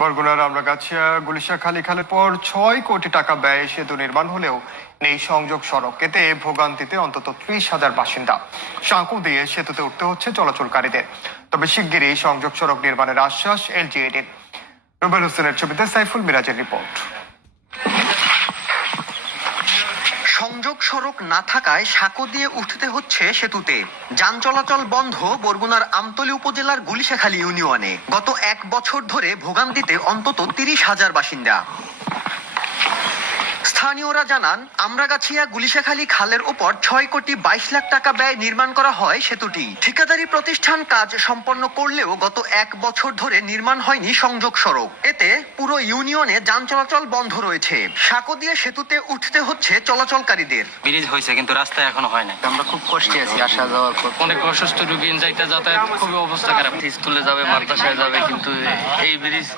বরগুনার আমরাগাছিয়া গুলিশাখালী খালের পর ৬ কোটি টাকা ব্যয়ে সেতু নির্মাণ হলেও নেই সংযোগ সড়ক। এতে ভোগান্তিতে অন্তত ৩০,০০০ বাসিন্দা। সাঁকো দিয়ে সেতুতে উঠতে হচ্ছে চলাচলকারীদের। তবে শিগগিরই সংযোগ সড়ক নির্মাণের আশ্বাস এলজিইডির। রুবেল হোসেনের ছবিতে সাইফুল মিরাজের রিপোর্ট। সংযোগ সড়ক না থাকায় সাঁকো দিয়ে উঠতে হচ্ছে সেতুতে। যান চলাচল বন্ধ বরগুনার আমতলী উপজেলার গুলিশাখালী ইউনিয়নে। গত ১ বছর ধরে ভোগান্তিতে অন্তত ৩০,০০০ বাসিন্দা। স্থানীয়রা জানান, আমরাগাছিয়া গুলিশাখালী খালের ওপর ৬ কোটি ২২ লাখ টাকা ব্যয় নির্মাণ করা হয় সেতুটি। ঠিকাদারি প্রতিষ্ঠান কাজ সম্পন্ন করলেও গত ১ বছর ধরে নির্মাণ হয়নি সংযোগ সড়ক। এতে পুরো ইউনিয়নে যান চলাচল বন্ধ রয়েছে। সাঁকো দিয়ে সেতুতে উঠতে হচ্ছে চলাচলকারীদের। ব্রিজ হয়েছে কিন্তু রাস্তা এখনো হয় না। আমরা খুব কষ্টে আছি আসা যাওয়ার পর। অনেক অসুস্থ রোগী যাইতে যাতায়াত খুবই অবস্থা খারাপ। স্কুলে যাবে, মাদ্রাসায় যাবে, কিন্তু এই ব্রিজ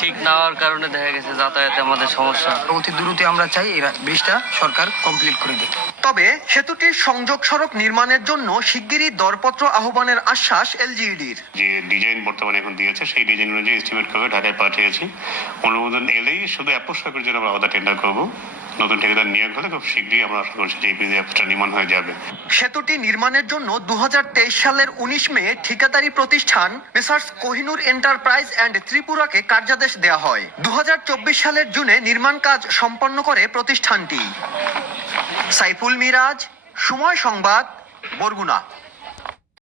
ঠিক না হওয়ার কারণে দেখা গেছে যাতায়াতে আমাদের সমস্যা। অতি দ্রুত আমরা চাই এই ব্রিজটা সরকার কমপ্লিট করে দিক। তবে সেতুটির সংযোগ সড়ক নির্মাণের জন্য শিগগিরই দরপত্র আহ্বানের আশ্বাস এলজিইডির। যে ডিজাইন বর্তমানে এখন দিয়েছে সেই ডিজাইন অনুযায়ী এস্টিমেট করে ঢাকায় পাঠিয়েছি। অনুমোদন এলেই শুধু অ্যাপ্রোচ সার্কের জন্য আমরা আলাদা টেন্ডার করবো। নতুন ঠিকাদার নিয়োগ হলে খুব শীঘ্রই আমরা আশা করছি যে এই ব্রিজটা নির্মাণ হয়ে যাবে। সেতুটি নির্মাণের জন্য ২০২৩ সালের ১৯ মে ঠিকাদারি প্রতিষ্ঠান মেসার্স কোহিনুর এন্টারপ্রাইজ অ্যান্ড ত্রিপুরাকে কার্যাদেশ দেওয়া হয়। ২০২৪ সালের জুনে নির্মাণ কাজ সম্পন্ন করে প্রতিষ্ঠানটি। সাইফুল মিরাজ, সময় সংবাদ, বরগুনা।